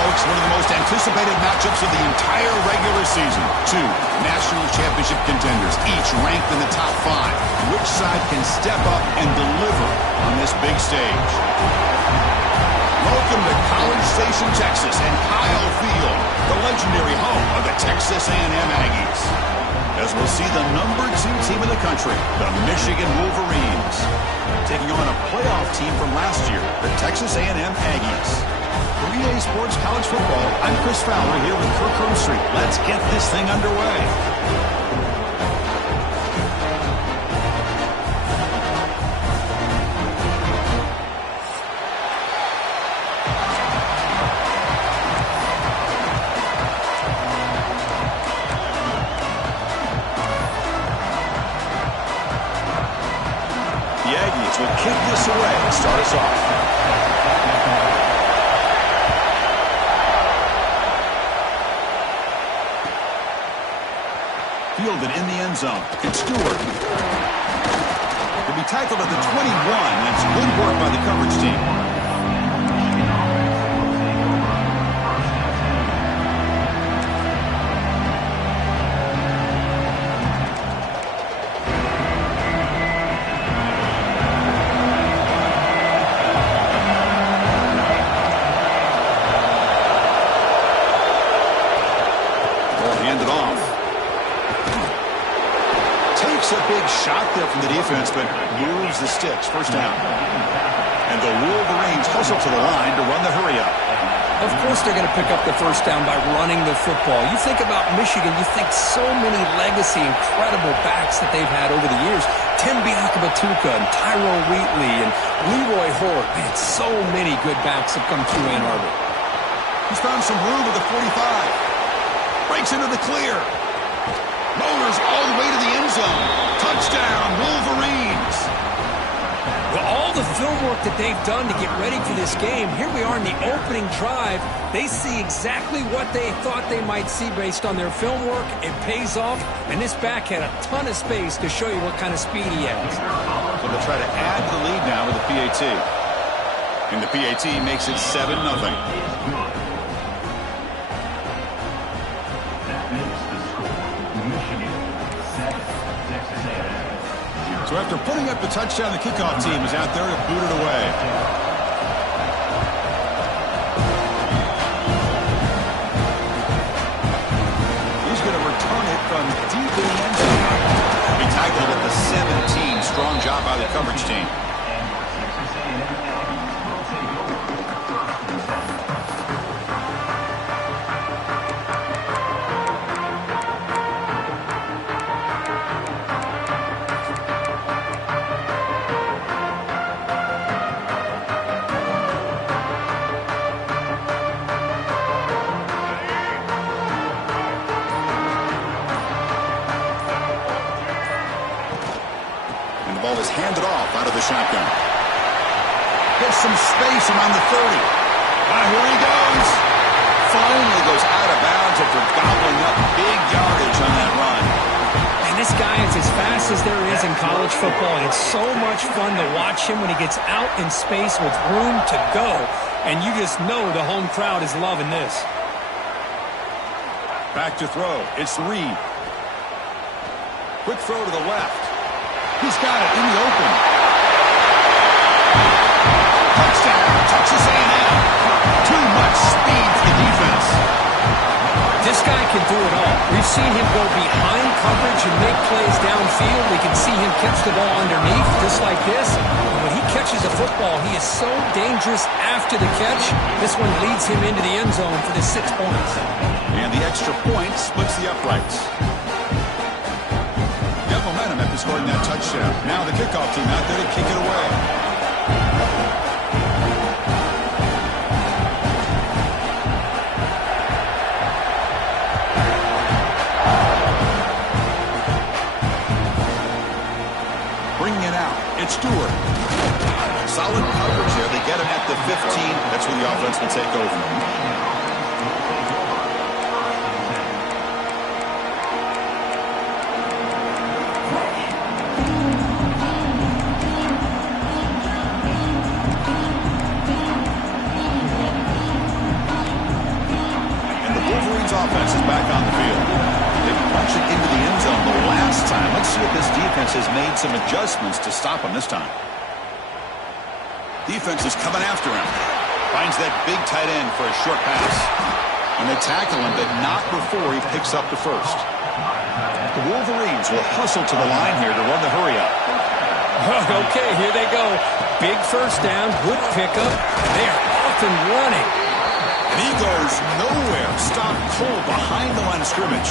folks, one of the most anticipated matchups of the entire regular season. Two national championship contenders, each ranked in the top 5. Which side can step up and deliver on this big stage? Welcome to College Station, Texas, and Kyle Field, the legendary home of the Texas A&M Aggies. As we'll see the number 2 team in the country, the Michigan Wolverines, taking on a playoff team from last year, the Texas A&M Aggies. For EA Sports College Football, I'm Chris Fowler here with Kirk Herbstreit. Let's get this thing underway. The Aggies will kick this away and start us off. Fielded in the end zone. It's Stewart. He'll be tackled at the 21. That's good work by the coverage team. A big shot there from the defense, but moves the sticks. First down. And the Wolverines hustle to the line to run the hurry-up. Of course they're going to pick up the first down by running the football. You think about Michigan, you think so many legacy, incredible backs that they've had over the years. Tim Biakabatuka and Tyrone Wheatley and Leroy Hort. Man, so many good backs have come through Ann Arbor. He's found some room at the 45. Breaks into the clear. Motors all the way to the end zone. Touchdown, Wolverines. Well, all the film work that they've done to get ready for this game, here we are in the opening drive. They see exactly what they thought they might see based on their film work. It pays off, and this back had a ton of space to show you what kind of speed he has. So they'll try to add to the lead now with the PAT. And the PAT makes it 7-0. So after putting up the touchdown, the kickoff team is out there to boot it away. He's going to return it from deep in the end zone. He tackled at the 17. Strong job by the coverage team. Ball is handed off out of the shotgun. Gets some space around the 30. Here he goes. Finally goes out of bounds after gobbling up big yardage on that run. And this guy is as fast as there is in college football, and it's so much fun to watch him when he gets out in space with room to go. And you just know the home crowd is loving this. Back to throw. It's Reed. Quick throw to the left. He's got it in the open. Touchdown, Texas A&M. Too much speed for the defense. This guy can do it all. We've seen him go behind coverage and make plays downfield. We can see him catch the ball underneath, just like this. And when he catches the football, he is so dangerous after the catch. This one leads him into the end zone for the 6 points. And the extra point splits the uprights. Momentum after scoring that touchdown. Now the kickoff team out there to kick it away. Bringing it out. It's Stewart. Solid coverage there. They get him at the 15. That's where the offense will take over. offense has made some adjustments to stop him this time. Defense is coming after him. Finds that big tight end for a short pass. And they tackle him, but not before he picks up the first. The Wolverines will hustle to the line here to run the hurry up. Okay, here they go. Big first down, good pickup. They are off and running. And he goes nowhere. Stopped cold behind the line of scrimmage.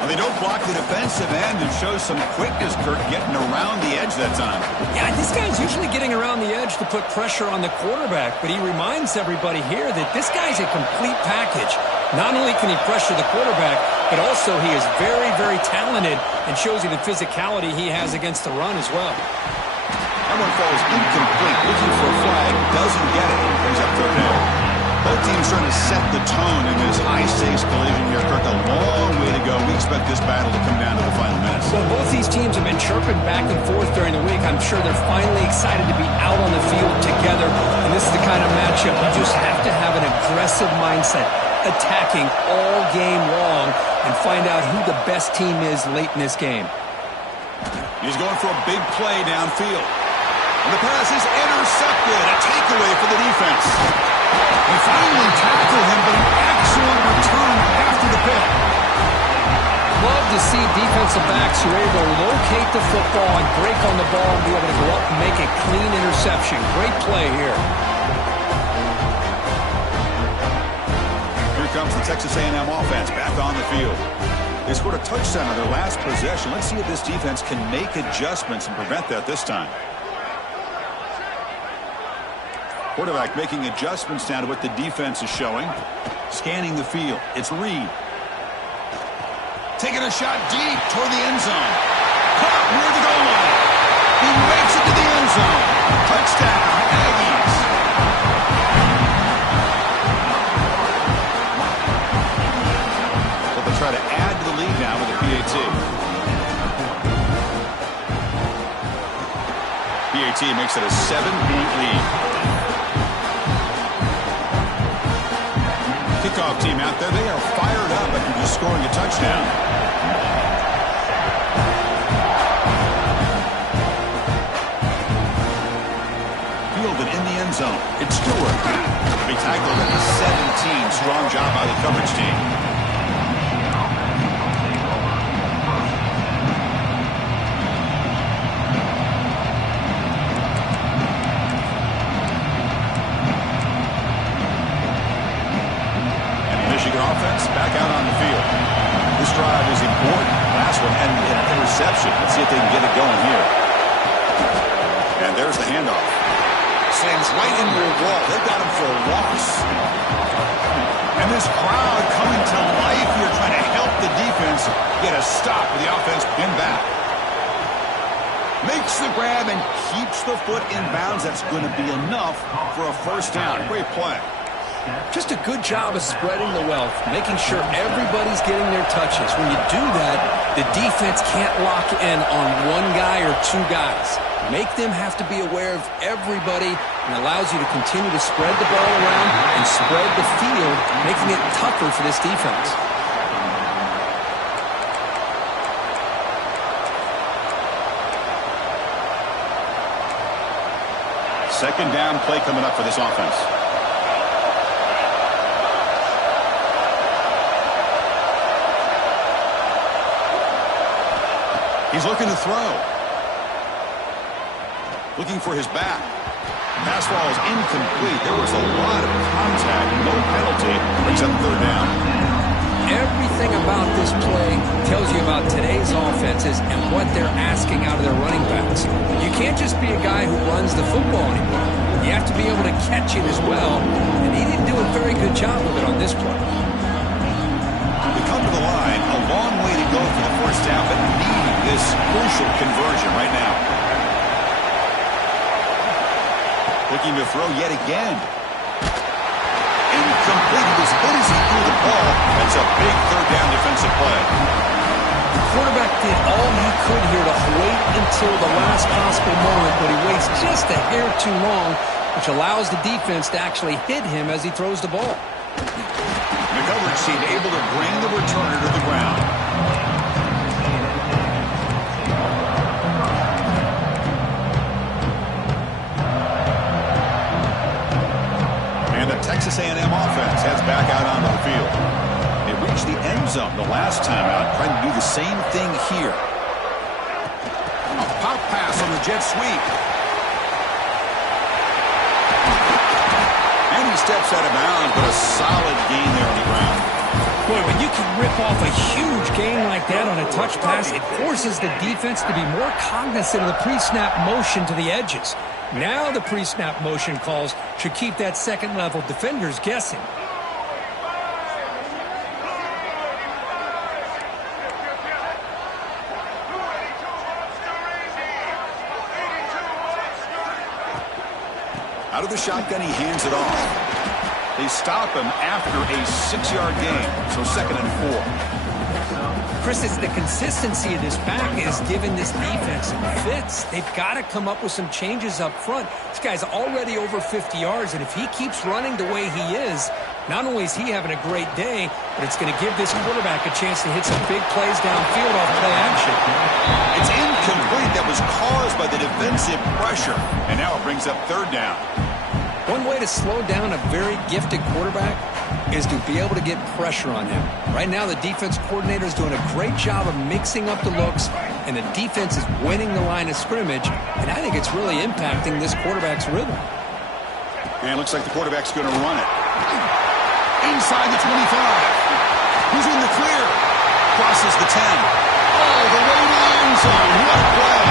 Well, they don't block the defensive end and show some quickness, Kirk, getting around the edge that time. Yeah, this guy's usually getting around the edge to put pressure on the quarterback, but he reminds everybody here that this guy's a complete package. Not only can he pressure the quarterback, but also he is very, very talented and shows you the physicality he has against the run as well. That one falls incomplete. Looking for a flag, doesn't get it. Brings up third down. Both teams trying to set the tone in this high-stakes collision here, Kirk. A long way to go. We expect this battle to come down to the final minutes. Well, both these teams have been chirping back and forth during the week. I'm sure they're finally excited to be out on the field together. And this is the kind of matchup you just have to have an aggressive mindset, attacking all game long, and find out who the best team is late in this game. He's going for a big play downfield. And the pass is intercepted. A takeaway for the defense. They finally tackle him, but an excellent return after the pick. Love to see defensive backs who are able to locate the football and break on the ball and be able to go up and make a clean interception. Great play here. Here comes the Texas A&M offense back on the field. They scored a touchdown on their last possession. Let's see if this defense can make adjustments and prevent that this time. Quarterback making adjustments down to what the defense is showing. Scanning the field. It's Reed. Taking a shot deep toward the end zone. Caught near the goal line. He makes it to the end zone. Touchdown, Aggies. So they'll try to add to the lead now with a PAT. PAT makes it a 7-point lead. Kickoff team out there, they are fired up after just scoring a touchdown. Fielded in the end zone. It's Stewart. To be tackled at the 17. Strong job by the coverage team. Offense back out on the field. This drive is important. Last one had an interception. Let's see if they can get it going here. And there's the handoff. Slams right into a wall. They've got him for a loss. And this crowd coming to life here trying to help the defense get a stop with the offense pinned back. Makes the grab and keeps the foot in bounds. That's going to be enough for a first down. Great play. Just a good job of spreading the wealth, making sure everybody's getting their touches. When you do that, the defense can't lock in on one guy or two guys. Make them have to be aware of everybody and allows you to continue to spread the ball around and spread the field, making it tougher for this defense. Second down play coming up for this offense. He's looking to throw. Looking for his back. Pass ball is incomplete. There was a lot of contact. No penalty. Brings up third down. Everything about this play tells you about today's offenses and what they're asking out of their running backs. You can't just be a guy who runs the football anymore. You have to be able to catch it as well. And he didn't do a very good job of it on this play. We come to the line. A long way to go for the first down, but need this crucial conversion right now. Looking to throw yet again. Incomplete. As good as he threw the ball, that's a big third down defensive play. The quarterback did all he could here to wait until the last possible moment, but he waits just a hair too long, which allows the defense to actually hit him as he throws the ball. The coverage team able to bring the returner to the ground. zone the last time out, trying to do the same thing here. A pop pass on the jet sweep. And he steps out of bounds, but a solid gain there on the ground. Boy, when you can rip off a huge gain like that on a touch pass, it forces the defense to be more cognizant of the pre-snap motion to the edges. Now the pre-snap motion calls should keep that second-level defenders guessing. Out of the shotgun, he hands it off. They stop him after a 6-yard gain, so 2nd and 4. Chris, it's the consistency of this back is giving this defense some fits. They've got to come up with some changes up front. This guy's already over 50 yards, and if he keeps running the way he is, not only is he having a great day, but it's going to give this quarterback a chance to hit some big plays downfield off play action. It's incomplete. That was caused by the defensive pressure, and now it brings up 3rd down. One way to slow down a very gifted quarterback is to be able to get pressure on him. Right now, the defense coordinator is doing a great job of mixing up the looks, and the defense is winning the line of scrimmage, and I think it's really impacting this quarterback's rhythm. And it looks like the quarterback's going to run it. Inside the 25. Who's in the clear? Crosses the 10. Oh, the way to the end zone. What a play.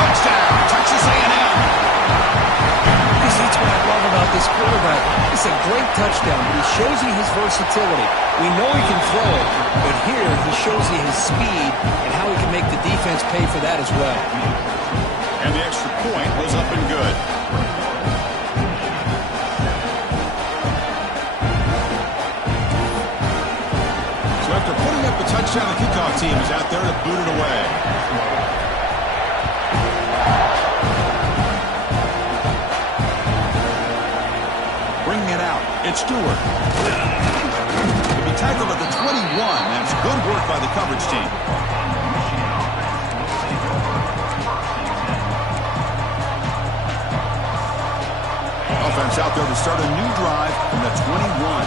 Touchdown, Texas A&M. That's what I love about this quarterback. It's a great touchdown, but he shows you his versatility. We know he can throw it, but here he shows you his speed and how he can make the defense pay for that as well. And the extra point was up and good. So after putting up the touchdown, the kickoff team is out there to boot it away. It's Stewart. He'll be tackled at the 21. That's good work by the coverage team. Offense out there to start a new drive from the 21.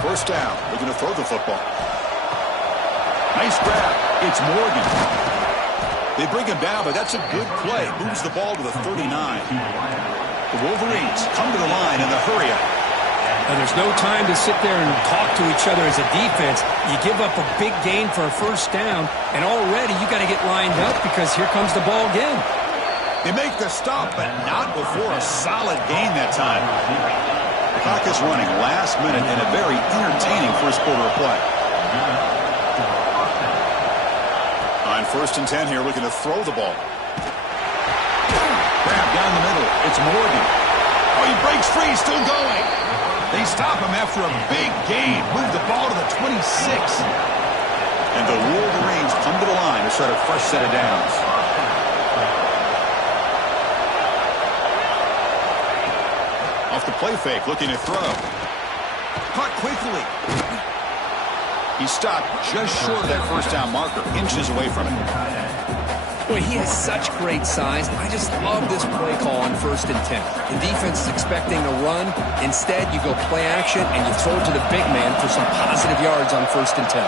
First down. They're going to throw the football. Nice grab. It's Morgan. They bring him down, but that's a good play. Moves the ball to the 39. The Wolverines come to the line in the hurry-up. And there's no time to sit there and talk to each other as a defense. You give up a big gain for a first down, and already you got to get lined up because here comes the ball again. They make the stop, but not before a solid gain that time. The clock is running last minute in a very entertaining first quarter of play. On 1st and 10 here, looking to throw the ball. Grab down the middle. It's Morgan. Oh, he breaks free. Still going. They stop him after a big gain. Move the ball to the 26. And the Wolverines come to the line to start a fresh set of downs. Off the play fake, looking to throw. Caught quickly. He stopped just short of that first down marker, inches away from it. Boy, he has such great size. I just love this play call on 1st and 10. The defense is expecting a run. Instead, you go play action, and you throw it to the big man for some positive yards on 1st and 10.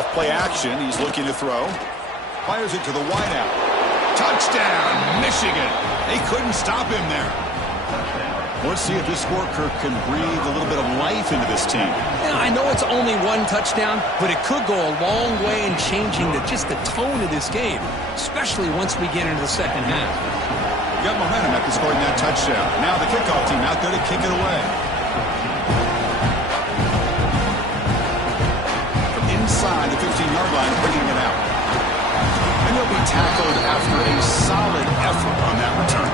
Off play action, he's looking to throw. Fires it to the wideout. Touchdown, Michigan. They couldn't stop him there. Let's see if this scorecard can breathe a little bit of life into this team. Now, I know it's only one touchdown, but it could go a long way in changing just the tone of this game, especially once we get into the second half. You got momentum after scoring that touchdown. Now the kickoff team out there to kick it away. From inside the 15-yard line, bringing it out. And he'll be tackled after a solid effort on that return.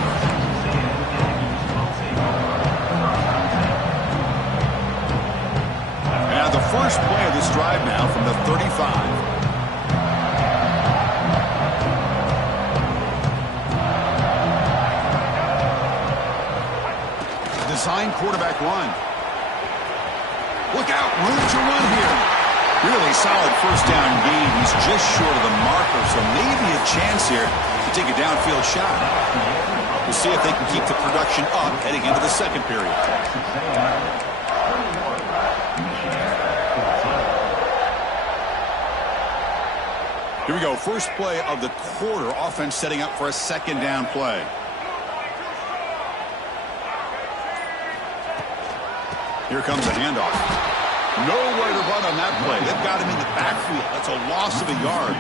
The first play of this drive now from the 35. Design quarterback run. Look out, room to run here. Really solid first down gain. He's just short of the marker, so maybe a chance here to take a downfield shot. We'll see if they can keep the production up heading into the second period. Here we go. First play of the quarter. Offense setting up for a second down play. Here comes a handoff. Nowhere to run on that play. They've got him in the backfield. That's a loss of a yard.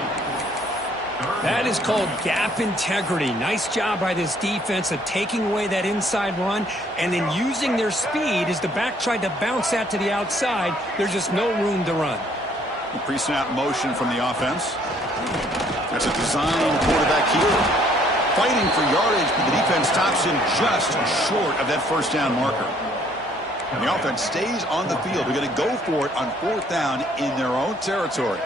That is called gap integrity. Nice job by this defense of taking away that inside run and then using their speed as the back tried to bounce that to the outside. There's just no room to run. Pre-snap motion from the offense. That's a design quarterback keeper. Fighting for yardage, but the defense stops him just short of that first down marker. And the offense stays on the field. They're going to go for it on fourth down in their own territory.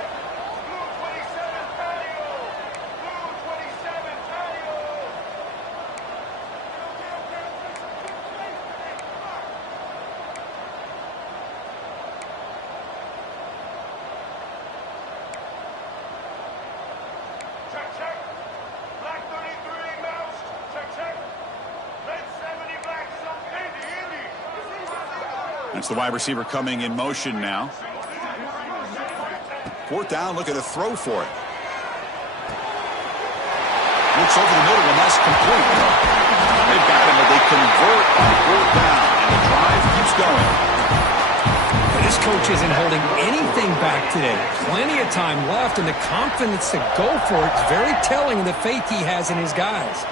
It's the wide receiver coming in motion now. Fourth down, looking to throw for it. Looks over the middle, and that's complete. They've got him, but they convert on fourth down, and the drive keeps going. But this coach isn't holding anything back today. Plenty of time left, and the confidence to go for it is very telling of the faith he has in his guys.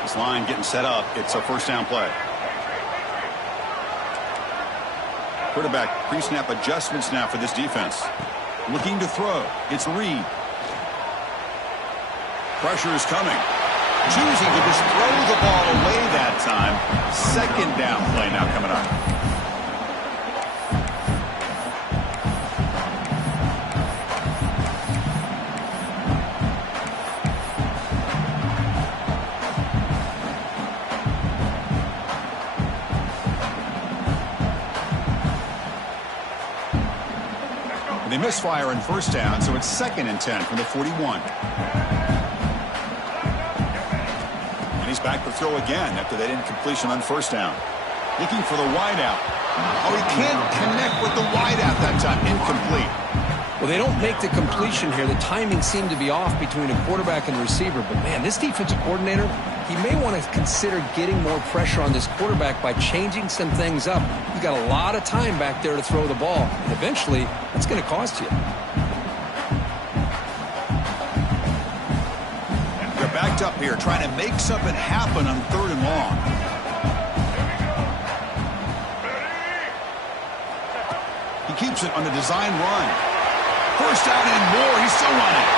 This line getting set up. It's a first down play. Quarterback pre-snap adjustments now for this defense. Looking to throw. It's Reed. Pressure is coming. Choosing to just throw the ball away that time. Second down play now coming up. They misfire in first down, so it's 2nd and 10 from the 41. And he's back to throw again after that incompletion on first down. Looking for the wideout. Oh, he can't connect with the wideout that time. Incomplete. Well, they don't make the completion here. The timing seemed to be off between a quarterback and the receiver. But, man, this defensive coordinator, he may want to consider getting more pressure on this quarterback by changing some things up. He's got a lot of time back there to throw the ball. And eventually, that's going to cost you. They're backed up here trying to make something happen on 3rd and long. He keeps it on the design run. First down and more. He's still running.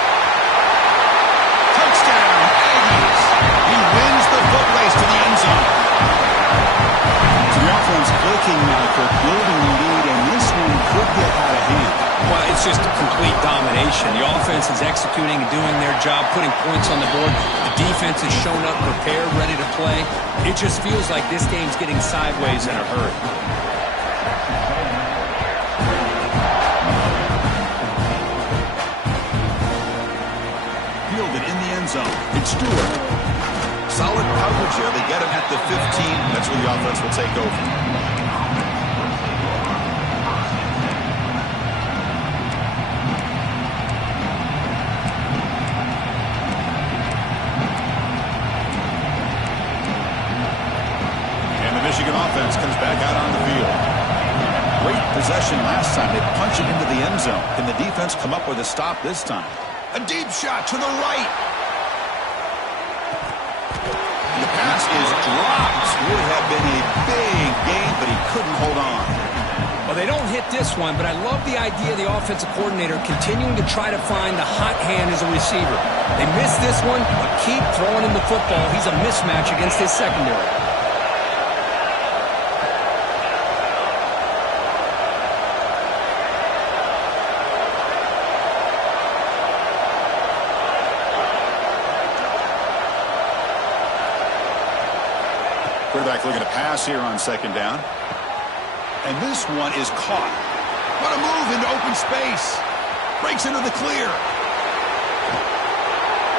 Touchdown, Aggies. He wins the foot race to the end zone. So the offense clicking now for building the lead, and this one could get out of hand. Well, it's just complete domination. The offense is executing and doing their job, putting points on the board. The defense has shown up prepared, ready to play. It just feels like this game's getting sideways in a hurry. Fielded in the end zone. It's Stewart. Solid coverage here. They get him at the 15. That's where the offense will take over. Michigan offense comes back out on the field. Great possession last time. They punch it into the end zone. Can the defense come up with a stop this time? A deep shot to the right. And the pass is dropped. Would have been a big gain, but he couldn't hold on. Well, they don't hit this one, but I love the idea of the offensive coordinator continuing to try to find the hot hand as a receiver. They missed this one, but keep throwing him the football. He's a mismatch against his secondary. Quarterback looking to pass here on 2nd down. And this one is caught. What a move into open space. Breaks into the clear.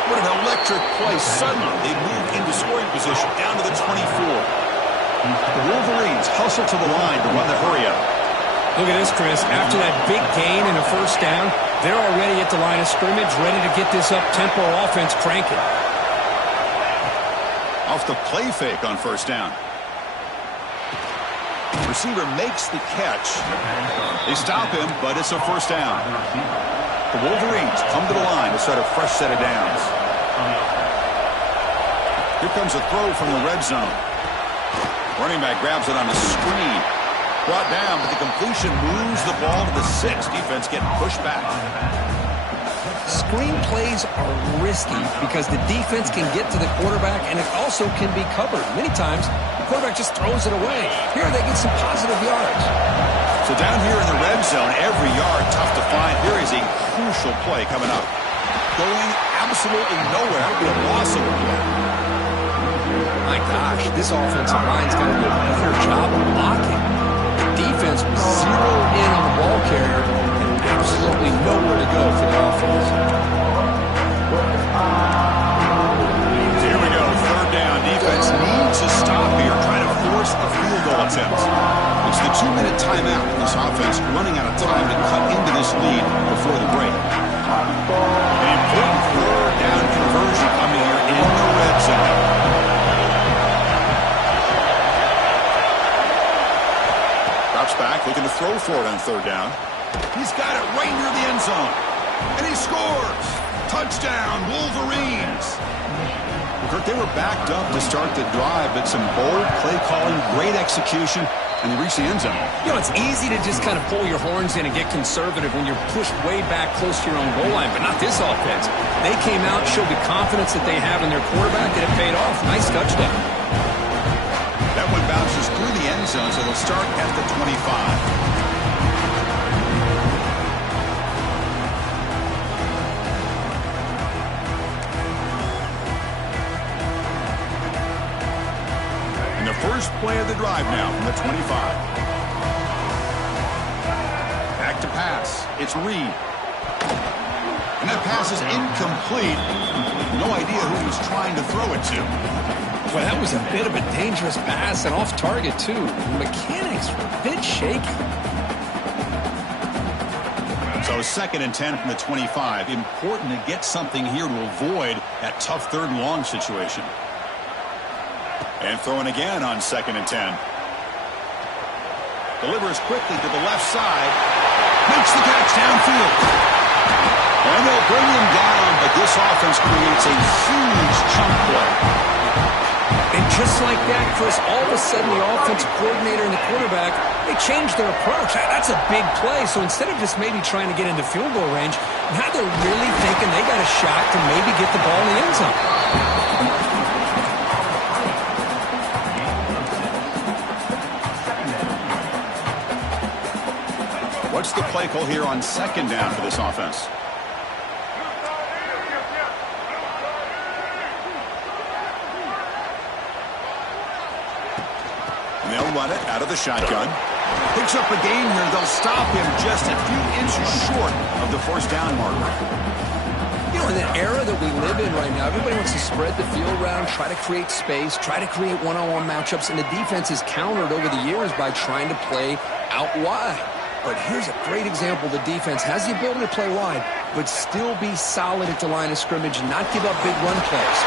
What an electric play. Suddenly, they move into scoring position down to the 24. The Wolverines hustle to the line to run the hurry-up. Look at this, Chris. After that big gain and a first down, they're already at the line of scrimmage, ready to get this up-tempo offense cranking. Off the play fake on first down. Receiver makes the catch. They stop him, but it's a first down. The Wolverines come to the line to start a fresh set of downs. Here comes a throw from the red zone. Running back grabs it on the screen. Brought down, but the completion moves the ball to the 6. Defense getting pushed back. Screen plays are risky because the defense can get to the quarterback, and it also can be covered. Many times, the quarterback just throws it away. Here, they get some positive yards. So down here in the red zone, every yard tough to find. Here is a crucial play coming up. Going absolutely nowhere. That would be a loss of a play. My gosh, this offensive line's got to do a better job of blocking. The defense was zeroed in on the ball carrier and absolutely nowhere to go for the offense. Here we go, third down. Defense needs a stop here, trying to force a field goal attempt. It's the 2-minute timeout. This offense running out of time to cut into this lead before the break. An important third down conversion coming here in the red zone. Back, looking to throw for it on third down. He's got it right near the end zone. And he scores! Touchdown, Wolverines! Kirk, they were backed up to start the drive, but some bold play calling, great execution, and they reached the end zone. You know, it's easy to just kind of pull your horns in and get conservative when you're pushed way back close to your own goal line, but not this offense. They came out, showed the confidence that they have in their quarterback, and it paid off. Nice touchdown. That one bounces through the end zone, so they'll start at the 25. And the first play of the drive now from the 25. Back to pass. It's Reed. And that pass is incomplete. No idea who he was trying to throw it to. Well, that was a bit of a dangerous pass and off target, too. The mechanics were a bit shaky. So 2nd and 10 from the 25. Important to get something here to avoid that tough third and long situation. And throwing again on 2nd and 10. Delivers quickly to the left side. Makes the catch downfield. And they'll bring him down, but this offense creates a huge chunk play. And just like that, Chris, all of a sudden the offensive coordinator and the quarterback, they changed their approach. That's a big play. So instead of just maybe trying to get into field goal range, now they're really thinking they got a shot to maybe get the ball in the end zone. What's the play call here on 2nd down for this offense? They'll run it out of the shotgun. Picks up a gain here. They'll stop him just a few inches short of the first down marker. You know, in the era that we live in right now, everybody wants to spread the field around, try to create space, try to create one-on-one matchups, and the defense is countered over the years by trying to play out wide. But here's a great example. The defense has the ability to play wide, but still be solid at the line of scrimmage and not give up big run plays.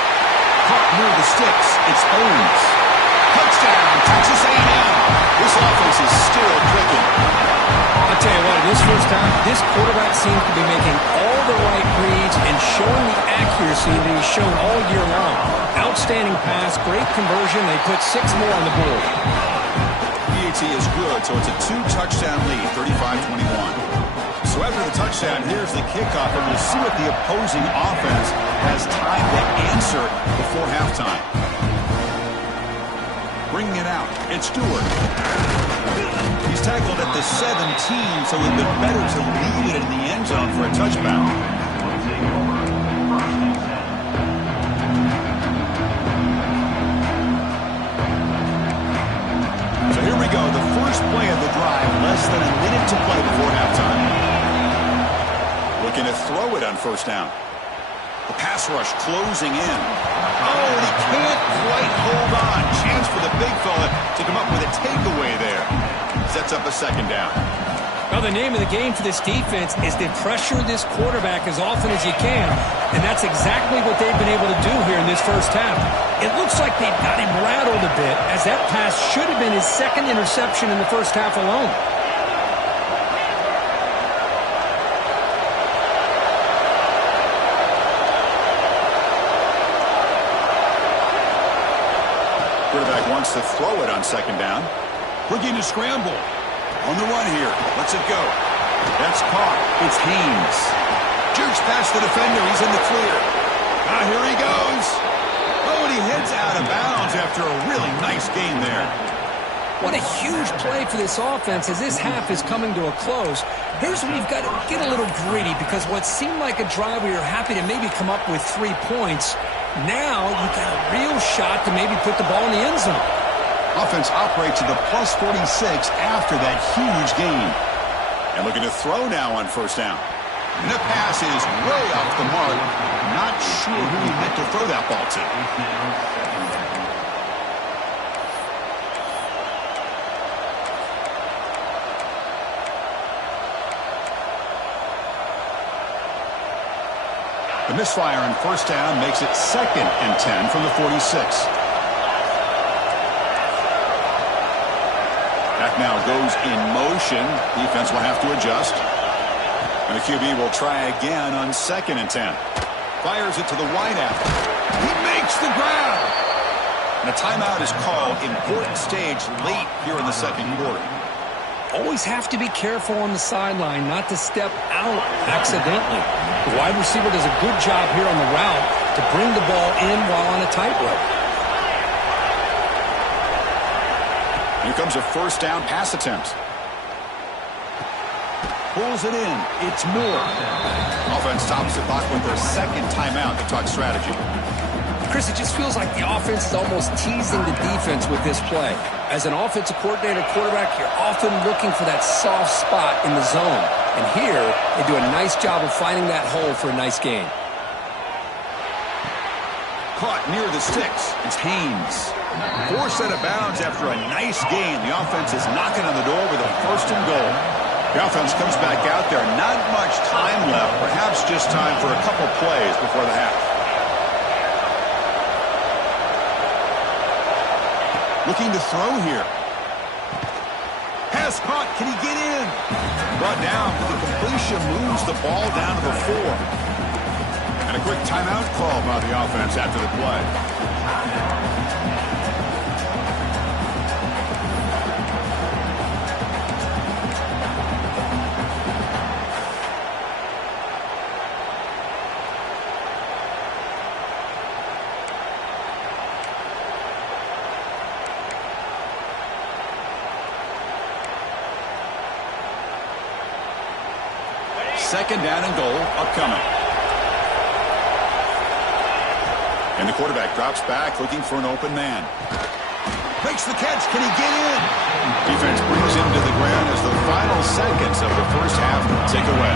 Caught near the sticks. It's Owens. Touchdown, Texas A&M. This offense is still clicking. I'll tell you what, in this first half, this quarterback seems to be making all the right reads and showing the accuracy that he's shown all year long. Outstanding pass, great conversion. They put 6 more on the board. PAT is good, so it's a 2-touchdown lead, 35-21. So after the touchdown, here's the kickoff, and we'll see what the opposing offense has time to answer before halftime. Bringing it out, it's Stewart. He's tackled at the 17, so it would have been better to leave it in the end zone for a touchdown. So here we go, the first play of the drive, less than a minute to play before halftime. Looking to throw it on first down. The pass rush closing in. Oh, and he can't quite hold on. Chance for the big fella to come up with a takeaway there. Sets up a second down. Well, the name of the game for this defense is to pressure this quarterback as often as you can, and that's exactly what they've been able to do here in this first half. It looks like they've got him rattled a bit, as that pass should have been his second interception in the first half alone. Quarterback wants to throw it on second down. Looking to scramble. On the run here. Lets it go. That's caught. It's Haynes. Jukes past the defender. He's in the clear. Here he goes. Oh, and he heads out of bounds after a really nice gain there. What a huge play for this offense as this half is coming to a close. Here's where you've got to get a little greedy, because what seemed like a drive where you're happy to maybe come up with 3 points, now you've got a real shot to maybe put the ball in the end zone. Offense operates at the plus 46 after that huge gain. And looking to throw now on first down. And the pass is way off the mark. Not sure who he meant to throw that ball to. The misfire on first down makes it 2nd and 10 from the 46. Back now goes in motion. Defense will have to adjust. And the QB will try again on 2nd and 10. Fires it to the wideout. He makes the grab. And a timeout is called. Important stage late here in the second quarter. Always have to be careful on the sideline not to step out accidentally. The wide receiver does a good job here on the route to bring the ball in while on a tightrope. Here comes a first down pass attempt. Pulls it in. It's Moore. Offense stops the clock with their second timeout to talk strategy. Chris, it just feels like the offense is almost teasing the defense with this play. As an offensive coordinator quarterback, you're often looking for that soft spot in the zone. And here, they do a nice job of finding that hole for a nice gain. Caught near the sticks. It's Haynes. Forced out of bounds after a nice gain. The offense is knocking on the door with a 1st and goal. The offense comes back out there. Not much time left. Perhaps just time for a couple plays before the half. Looking to throw here. Pass caught. Can he get in? Brought down, but the completion moves the ball down to the 4. And a quick timeout call by the offense after the play. Second down and goal upcoming. And the quarterback drops back looking for an open man. Makes the catch. Can he get in? Defense brings him to the ground as the final seconds of the first half tick away.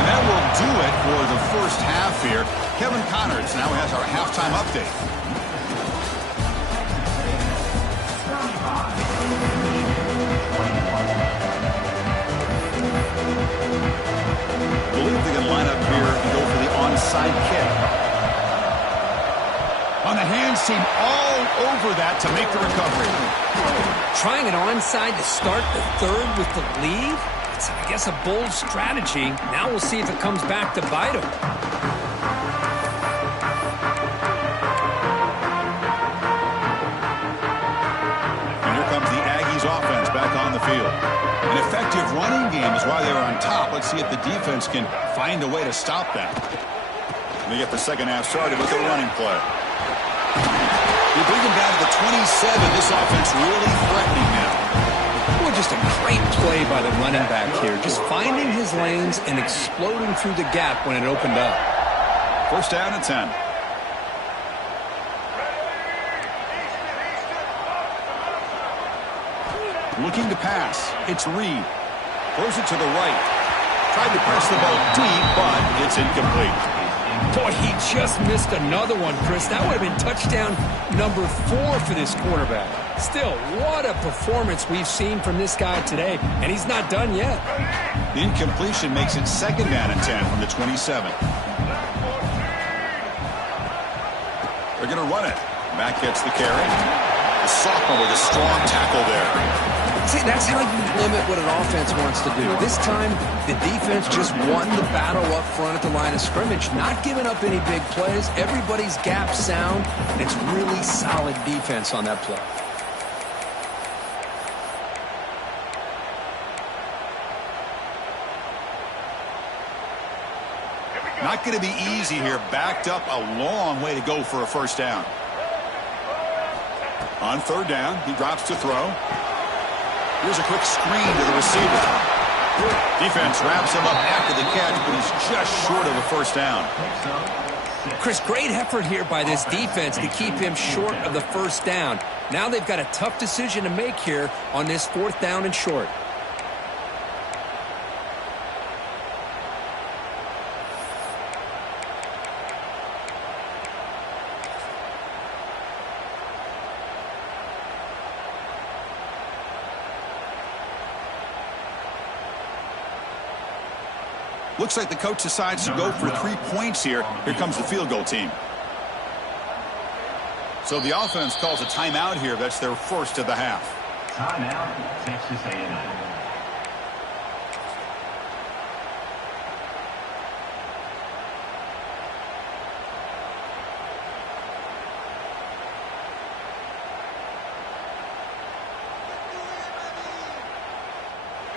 And that will do it for the first half here. Kevin Connors now has our halftime update. I believe they can line up here and go for the onside kick. On the hands team all over that to make the recovery. Trying an onside to start the third with the lead? It's, I guess, a bold strategy. Now we'll see if it comes back to bite him. And here comes the Aggies offense back on the field. An effective running game is why they were on top. Let's see if the defense can find a way to stop that. They get the second half started with a running play. You bring them down to the 27. This offense really threatening now. Boy, just a great play by the running back here. Just finding his lanes and exploding through the gap when it opened up. First down and 10. Looking to pass. It's Reed. Throws it to the right. Tried to press the ball deep, but it's incomplete. Boy, he just missed another one, Chris. That would have been touchdown number 4 for this quarterback. Still, what a performance we've seen from this guy today, and he's not done yet. The incompletion makes it 2nd down and 10 from the 27. They're going to run it. Mack gets the carry. The sophomore with a strong tackle there. See, that's how you limit what an offense wants to do. This time, the defense just won the battle up front at the line of scrimmage, not giving up any big plays. Everybody's gap sound. It's really solid defense on that play. Not going to be easy here. Backed up a long way to go for a 1st down. On 3rd down, he drops to throw. Here's a quick screen to the receiver. Defense wraps him up after the catch, but he's just short of a 1st down. Chris, great effort here by this defense to keep him short of the 1st down. Now they've got a tough decision to make here on this 4th down and short. Looks like the coach decides to go for 3 points here. Here comes the field goal team. So the offense calls a timeout here. That's their 1st of the half. Timeout, Texas A&M.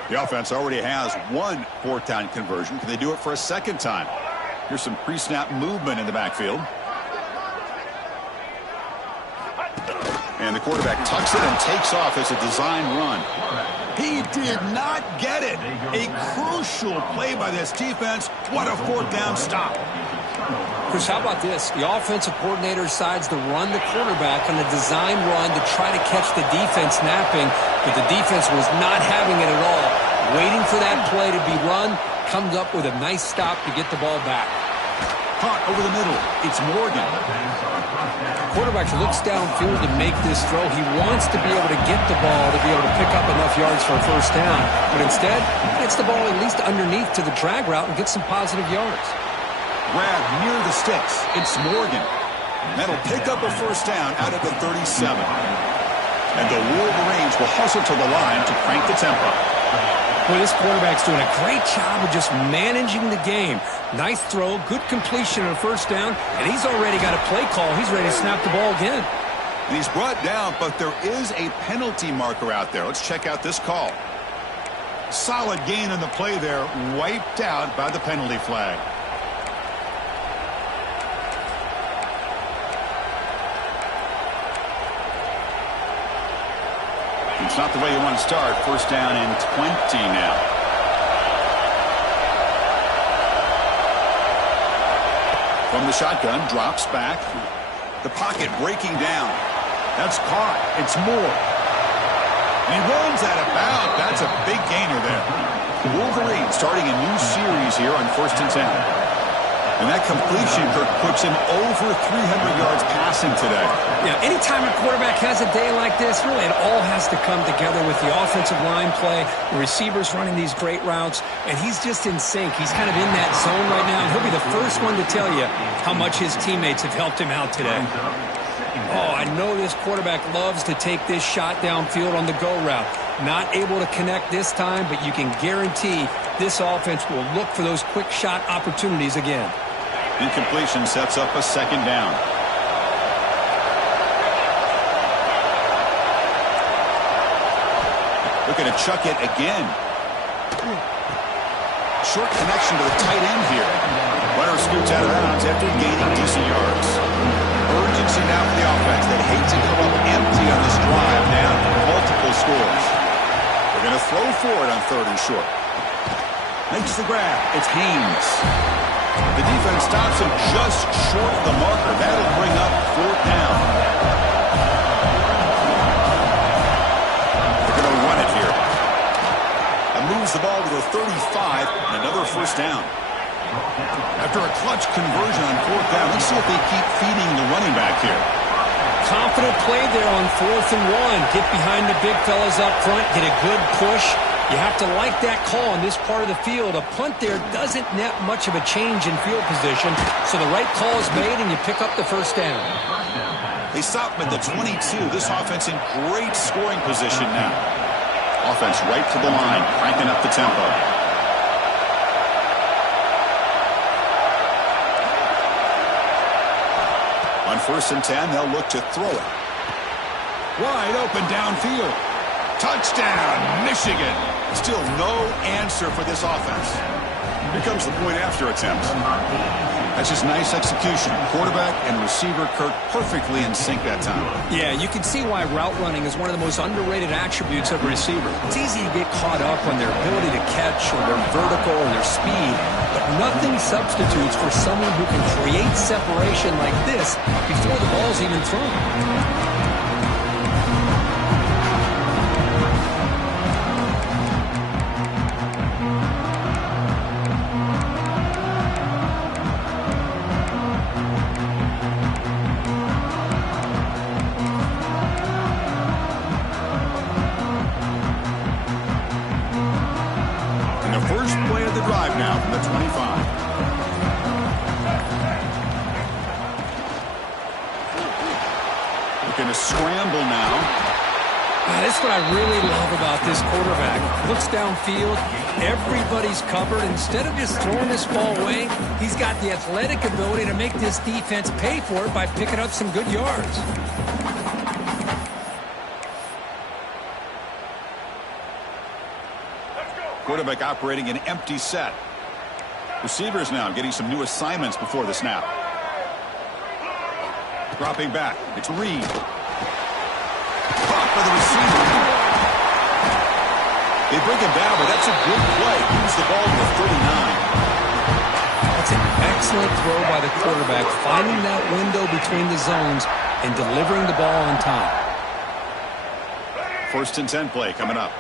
The offense already has 1 4th down conversion. Can they do it for a 2nd time? Here's some pre-snap movement in the backfield. And the quarterback tucks it and takes off as a design run. He did not get it. A crucial play by this defense. What a 4th down stop. Chris, how about this? The offensive coordinator decides to run the quarterback on a design run to try to catch the defense napping, but the defense was not having it at all. Waiting for that play to be run, comes up with a nice stop to get the ball back. Caught over the middle. It's Morgan. The quarterback looks downfield to make this throw. He wants to be able to get the ball to be able to pick up enough yards for a 1st down, but instead, gets the ball at least underneath to the drag route and gets some positive yards. Grab near the sticks. It's Morgan. That'll pick up a 1st down out of the 37. And the Wolverines will hustle to the line to crank the tempo. Boy, this quarterback's doing a great job of just managing the game. Nice throw, good completion on a 1st down, and he's already got a play call. He's ready to snap the ball again. And he's brought down, but there is a penalty marker out there. Let's check out this call. Solid gain on the play there, wiped out by the penalty flag. It's not the way you want to start. 1st down and 20 now. From the shotgun, drops back. The pocket breaking down. That's caught. It's Moore. And he runs out of bounds. That's a big gainer there. The Wolverines starting a new series here on 1st and 10. And that completion, Kirk, puts him over 300 yards passing today. Yeah, anytime a quarterback has a day like this, really it all has to come together with the offensive line play, the receivers running these great routes, and he's just in sync. He's kind of in that zone right now, and he'll be the first one to tell you how much his teammates have helped him out today. Oh, I know this quarterback loves to take this shot downfield on the go route. Not able to connect this time, but you can guarantee this offense will look for those quick shot opportunities again. Incompletion sets up a 2nd down. Looking to chuck it again. Short connection to the tight end here. Runner scoots out of bounds after gaining decent yards. Urgency now for the offense. They hate to come up empty on this drive, down multiple scores. They're going to throw for it on 3rd and short. Makes the grab. It's Haynes. The defense stops him just short of the marker. That'll bring up 4th down. They're going to run it here. A move moves the ball to the 35, and another first down. After a clutch conversion on fourth down, let's see if they keep feeding the running back here. Confident play there on 4th and 1. Get behind the big fellas up front, get a good push. You have to like that call on this part of the field. A punt there doesn't net much of a change in field position, so the right call is made and you pick up the first down. They stop him at the 22. This offense in great scoring position now. Offense right to the line, cranking up the tempo. On 1st and 10, they'll look to throw it. Wide open downfield. Touchdown, Michigan. Still no answer for this offense. Here comes the point after attempt. That's just nice execution. Quarterback and receiver Kirk perfectly in sync that time. Yeah, you can see why route running is one of the most underrated attributes of a receiver. It's easy to get caught up on their ability to catch or their vertical or their speed, but nothing substitutes for someone who can create separation like this before the ball's even thrown. Scramble now. That's what I really love about this quarterback. Looks downfield, everybody's covered. Instead of just throwing this ball away, he's got the athletic ability to make this defense pay for it by picking up some good yards. Quarterback operating an empty set. Receivers now getting some new assignments before the snap. Dropping back. It's Reed. Caught by the receiver. They bring him down, but that's a good play. Moves the ball to the 39. That's an excellent throw by the quarterback, finding that window between the zones and delivering the ball on time. 1st and 10 play coming up.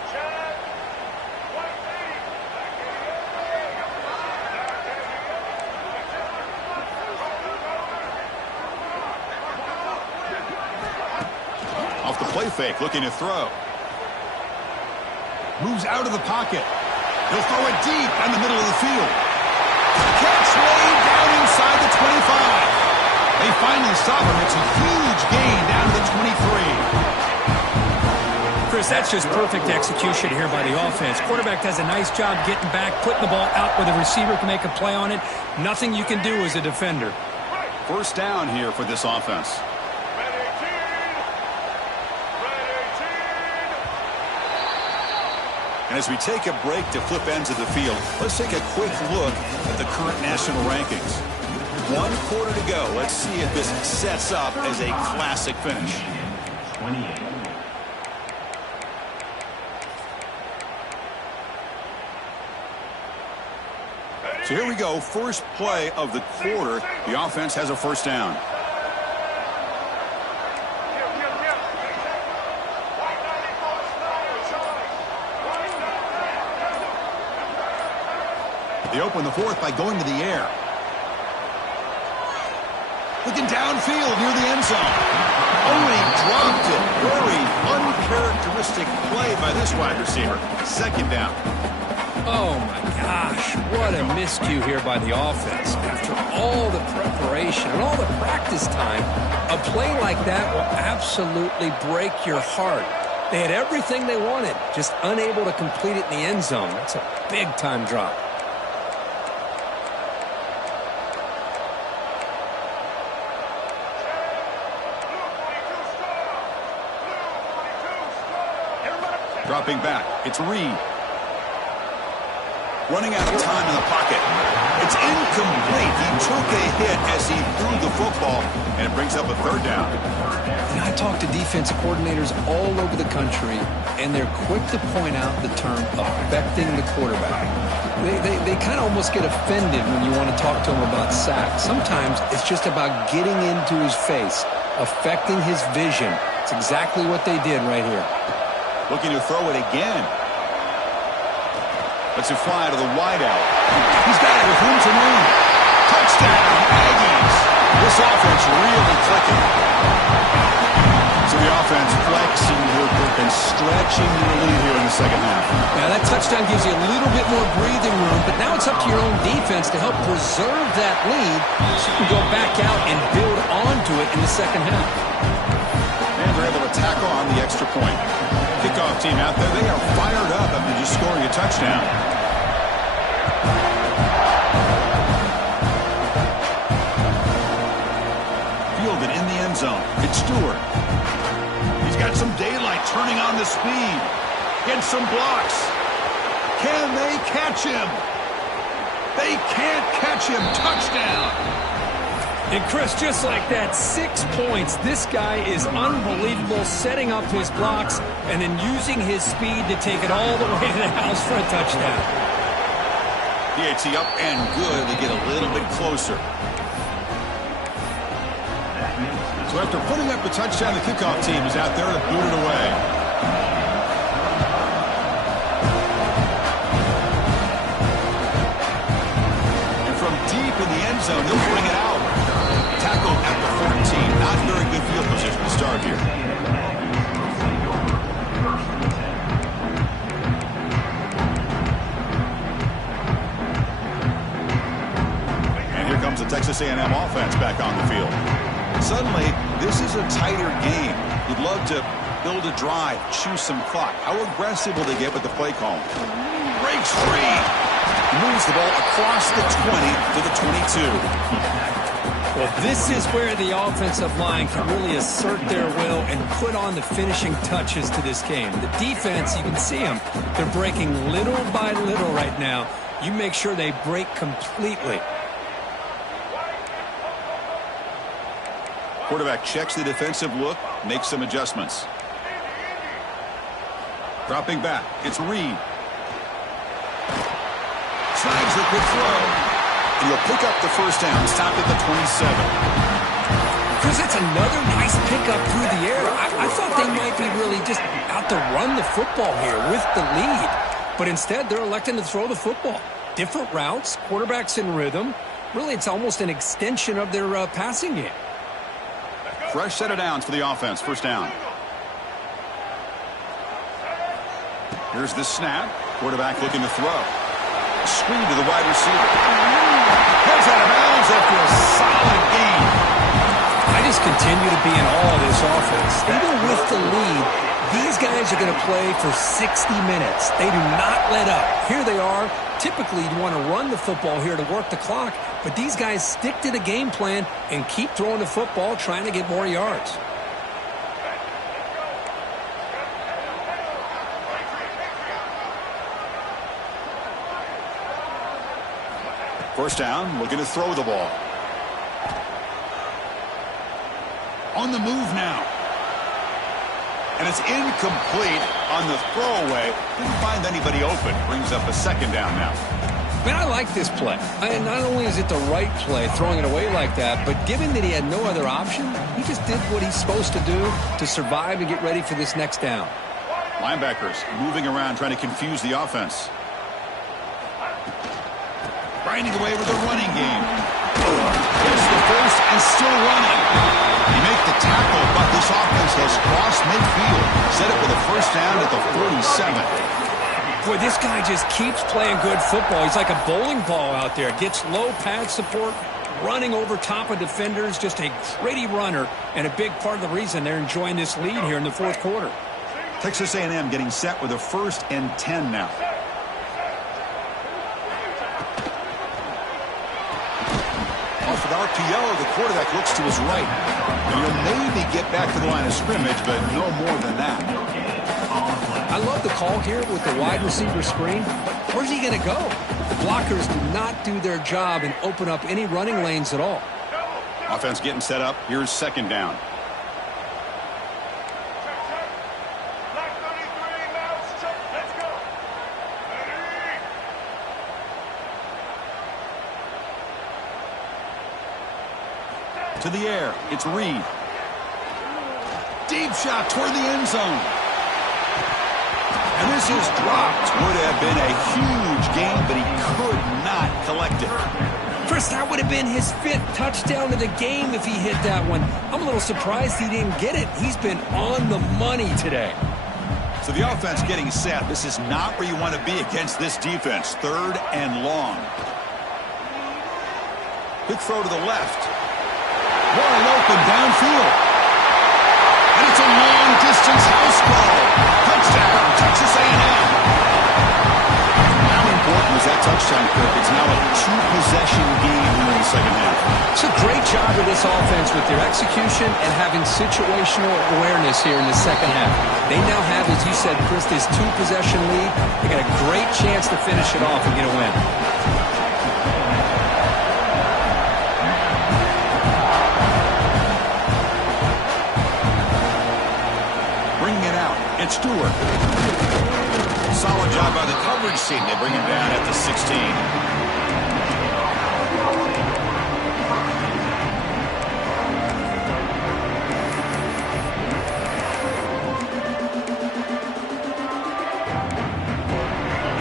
Off the play fake, looking to throw. Moves out of the pocket. He'll throw it deep in the middle of the field. Catch way down inside the 25. They finally stop him. It's a huge gain down to the 23. Chris, that's just perfect execution here by the offense. Quarterback does a nice job getting back, putting the ball out where the receiver can make a play on it. Nothing you can do as a defender. First down here for this offense. And as we take a break to flip ends of the field, let's take a quick look at the current national rankings. 1 quarter to go. Let's see if this sets up as a classic finish. 28. So here we go. First play of the quarter. The offense has a first down. They open the fourth by going to the air. Looking downfield near the end zone. Only dropped it. Very uncharacteristic play by this wide receiver. Second down. Oh, my gosh. What a miscue here by the offense. After all the preparation and all the practice time, a play like that will absolutely break your heart. They had everything they wanted, just unable to complete it in the end zone. That's a big-time drop. Dropping back. It's Reed. Running out of time in the pocket. It's incomplete. He took a hit as he threw the football, and it brings up a third down. And I talk to defensive coordinators all over the country, and they're quick to point out the term affecting the quarterback. They kind of almost get offended when you want to talk to them about sacks. Sometimes it's just about getting into his face, affecting his vision. It's exactly what they did right here. Looking to throw it again. Lets it fly to the wideout. He's got it with room to move. Touchdown, Aggies. This offense really clicking. So the offense flexing and stretching their lead here in the second half. Yeah, that touchdown gives you a little bit more breathing room, but now it's up to your own defense to help preserve that lead so you can go back out and build onto it in the second half. And they're able to tack on the extra point. Kickoff team out there, they are fired up after just scoring a touchdown. Fielded in the end zone. It's Stewart. He's got some daylight turning on the speed. Gets some blocks. Can they catch him? They can't catch him. Touchdown. And Chris, just like that, 6 points. This guy is unbelievable, setting up his blocks and then using his speed to take it all the way to the house for a touchdown. PAT up and good. They get a little bit closer. So after putting up the touchdown, the kickoff team is out there to boot it away. And from deep in the end zone, they'll bring it out. Tackled at the 14. Not very good field position to start here. And here comes the Texas A&M offense back on the field. Suddenly, this is a tighter game. You'd love to build a drive, choose some clock. How aggressive will they get with the play call? Breaks free. Moves the ball across the 20 to the 22. Well, this is where the offensive line can really assert their will and put on the finishing touches to this game. The defense, you can see them. They're breaking little by little right now. You make sure they break completely. Quarterback checks the defensive look, makes some adjustments. Dropping back, it's Reed. Snags a good throw. And he'll pick up the first down, stopped at the 27. Chris, that's another nice pickup through the air. I thought they might be really just out to run the football here with the lead. But instead, they're electing to throw the football. Different routes, quarterbacks in rhythm. Really, it's almost an extension of their passing game. Fresh set of downs for the offense. First down. Here's the snap. Quarterback looking to throw. Screen to the wide receiver. Heads out of bounds after a solid game. I just continue to be in awe of this offense. Even with the lead, these guys are going to play for 60 minutes. They do not let up. Here they are. Typically, you want to run the football here to work the clock, but these guys stick to the game plan and keep throwing the football, trying to get more yards. First down, looking to throw the ball. On the move now. And it's incomplete on the throwaway. Didn't find anybody open. Brings up a second down now. Man, I like this play. And not only is it the right play, throwing it away like that, but given that he had no other option, he just did what he's supposed to do to survive and get ready for this next down. Linebackers moving around, trying to confuse the offense. Grinding away with a running game. Gets the first and still running. You make the tackle, but this offense has crossed midfield. Set up with a first down at the 47. Boy, this guy just keeps playing good football. He's like a bowling ball out there. Gets low pad support, running over top of defenders. Just a gritty runner, and a big part of the reason they're enjoying this lead here in the fourth quarter. Texas A&M getting set with a 1st and 10 now. Off with RPO, the quarterback looks to his right. And he'll maybe get back to the line of scrimmage, but no more than that. I love the call here with the wide receiver screen, but where's he going to go? The blockers do not do their job and open up any running lanes at all. Offense getting set up. Here's second down. To the air, it's Reed. Deep shot toward the end zone. And this is dropped. Would have been a huge gain, but he could not collect it. Chris, that would have been his 5th touchdown of the game if he hit that one. I'm a little surprised he didn't get it. He's been on the money today. So the offense getting set. This is not where you want to be against this defense. 3rd and long. Quick throw to the left. Wide open downfield. And it's a long-distance house call. Touchdown, Texas A&M. How important was that touchdown, Kirk? It's now a 2-possession game here in the second half. It's a great job of this offense with their execution and having situational awareness here in the second half. They now have, as you said, Chris, this 2-possession lead. They got a great chance to finish it off and get a win. Bringing it out. It's Stewart. Solid job by the coverage team. They bring him down at the 16.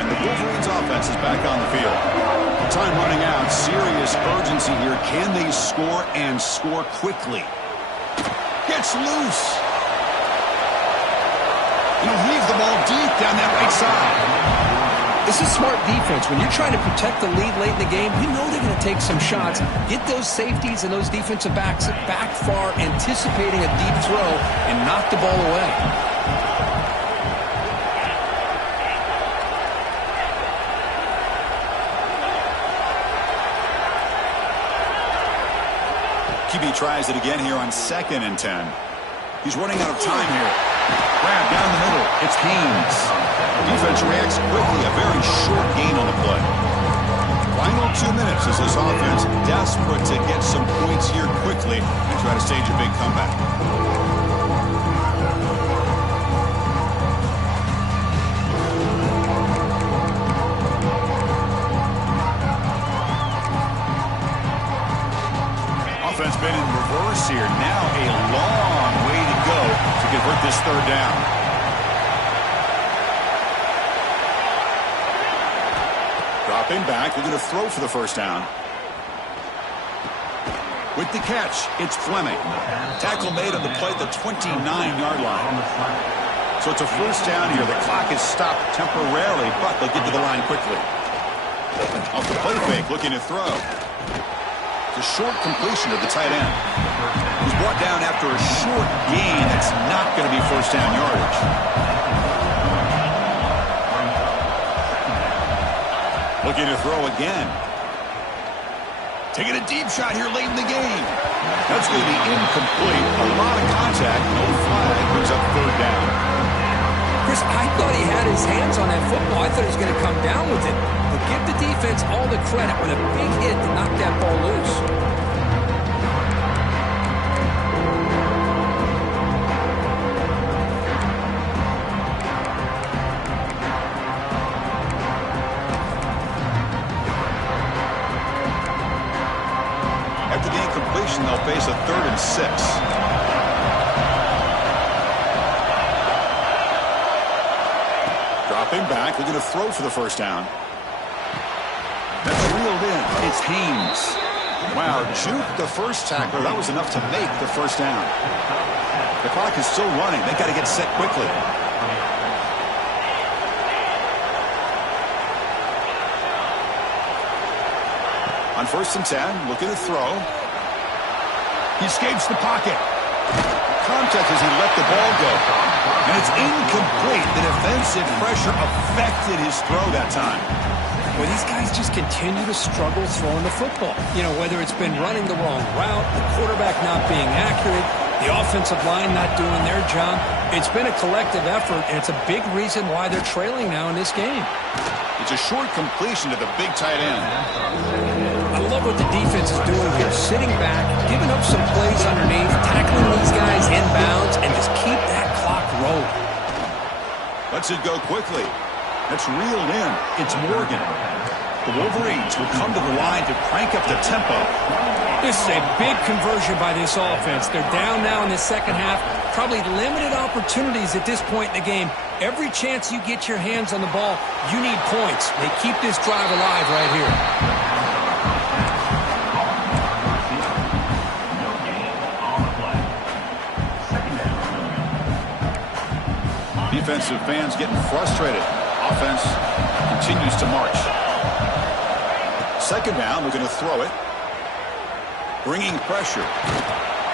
And the Wolverines offense is back on the field. Time running out. Serious urgency here. Can they score and score quickly? Gets loose. And he'll heave the ball deep down that right side. This is smart defense. When you're trying to protect the lead late in the game, you know they're going to take some shots. Get those safeties and those defensive backs back far, anticipating a deep throw, and knock the ball away. QB tries it again here on 2nd and 10. He's running out of time here. Grab down the middle. It's Haynes. Defense reacts quickly. A very short gain on the play. Final 2 minutes as this offense desperate to get some points here quickly and try to stage a big comeback. Offense been in reverse here. Now a long way to go to convert this 3rd down. Dropping back, looking to throw for the 1st down. With the catch, it's Fleming. Tackle made on the play at the 29-yard line. So it's a 1st down here. The clock is stopped temporarily, but they'll get to the line quickly. Off the play fake, looking to throw. It's a short completion to the tight end. He's brought down after a short gain. That's not going to be 1st down yardage. Looking to throw again. Taking a deep shot here late in the game. That's going to be incomplete. A lot of contact. No flag. Brings up 3rd down. Chris, I thought he had his hands on that football. I thought he was going to come down with it. But give the defense all the credit with a big hit to knock that ball loose. After the incompletion, they'll face a 3rd and 6. Dropping back, looking to throw for the 1st down. That's reeled in. It's Haynes. Wow, juke the first tackler. That was enough to make the 1st down. The clock is still running. They got to get set quickly. On 1st and 10, looking to throw. He escapes the pocket. Contact as he let the ball go. And it's incomplete. The defensive pressure affected his throw that time. Well, these guys just continue to struggle throwing the football. You know, whether it's been running the wrong route, the quarterback not being accurate, the offensive line not doing their job. It's been a collective effort, and it's a big reason why they're trailing now in this game. It's a short completion to the big tight end. I love what the defense is doing here, sitting back, giving up some plays underneath, tackling these guys inbounds, and just keep that clock rolling. Lets it go quickly. That's reeled in. It's Morgan. The Wolverines will come to the line to crank up the tempo. This is a big conversion by this offense. They're down now in the second half. Probably limited opportunities at this point in the game. Every chance you get your hands on the ball, you need points. They keep this drive alive right here. Defensive fans getting frustrated. Offense continues to march. Second down, we're going to throw it. Bringing pressure.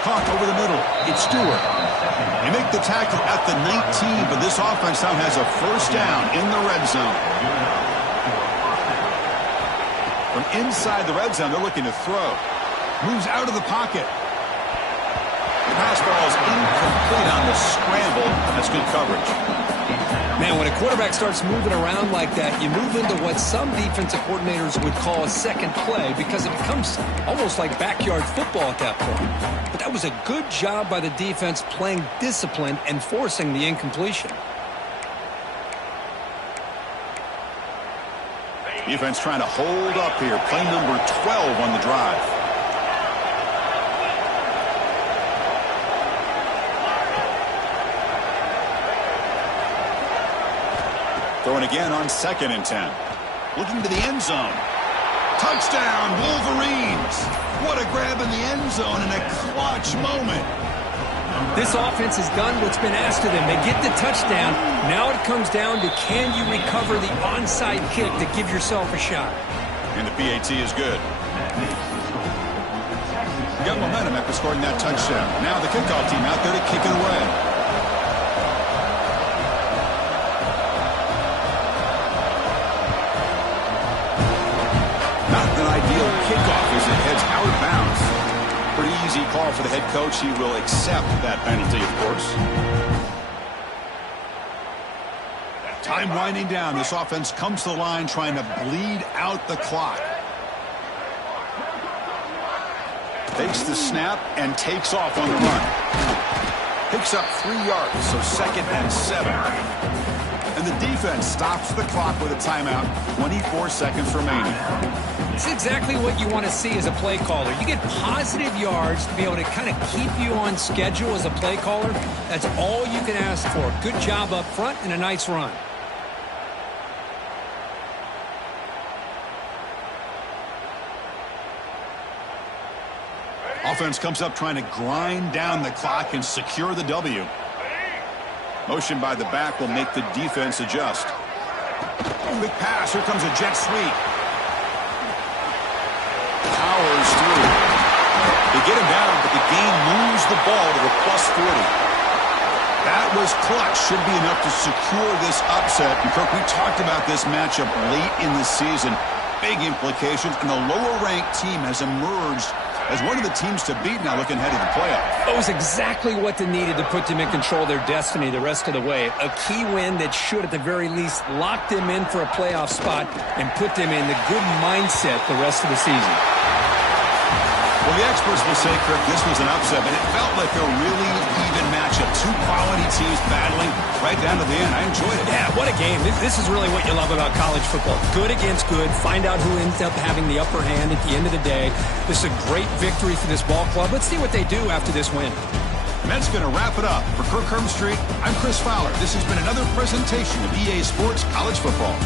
Caught over the middle. It's Stewart. They make the tackle at the 19, but this offense now has a first down in the red zone. From inside the red zone, they're looking to throw. Moves out of the pocket. The pass ball is incomplete on the scramble. That's good coverage. Man, when a quarterback starts moving around like that, you move into what some defensive coordinators would call a second play because it becomes almost like backyard football at that point. But that was a good job by the defense playing discipline and forcing the incompletion. Defense trying to hold up here. Play number 12 on the drive. Throwing again on 2nd and 10. Looking to the end zone. Touchdown, Wolverines. What a grab in the end zone in a clutch moment. This offense has done what's been asked of them. They get the touchdown. Now it comes down to can you recover the onside kick to give yourself a shot. And the PAT is good. Got momentum after scoring that touchdown. Now the kickoff team out there to kick it away. Not an ideal kickoff as it heads out of bounds. Pretty easy call for the head coach. He will accept that penalty, of course. Time winding down. This offense comes to the line trying to bleed out the clock. Takes the snap and takes off on the run. Picks up 3 yards, so 2nd and 7. And the defense stops the clock with a timeout. 24 seconds remaining. It's exactly what you want to see as a play caller. You get positive yards to be able to kind of keep you on schedule as a play caller. That's all you can ask for. Good job up front and a nice run. Offense comes up trying to grind down the clock and secure the W. Motion by the back will make the defense adjust. Quick pass. Here comes a jet sweep. Powers through. They get him down, but the game moves the ball to the +40. That was clutch. Should be enough to secure this upset. And Kirk, we talked about this matchup late in the season. Big implications, and the lower-ranked team has emerged as one of the teams to beat now looking ahead of the playoffs. That was exactly what they needed to put them in control of their destiny the rest of the way. A key win that should, at the very least, lock them in for a playoff spot and put them in the good mindset the rest of the season. Well, the experts will say, Kirk, this was an upset, but it felt like a really even matchup. 2 quality teams battling right down to the end. I enjoyed it. Yeah, what a game. This is really what you love about college football. Good against good. Find out who ends up having the upper hand at the end of the day. This is a great victory for this ball club. Let's see what they do after this win. And that's going to wrap it up. For Kirk Herbstreit, I'm Chris Fowler. This has been another presentation of EA Sports College Football.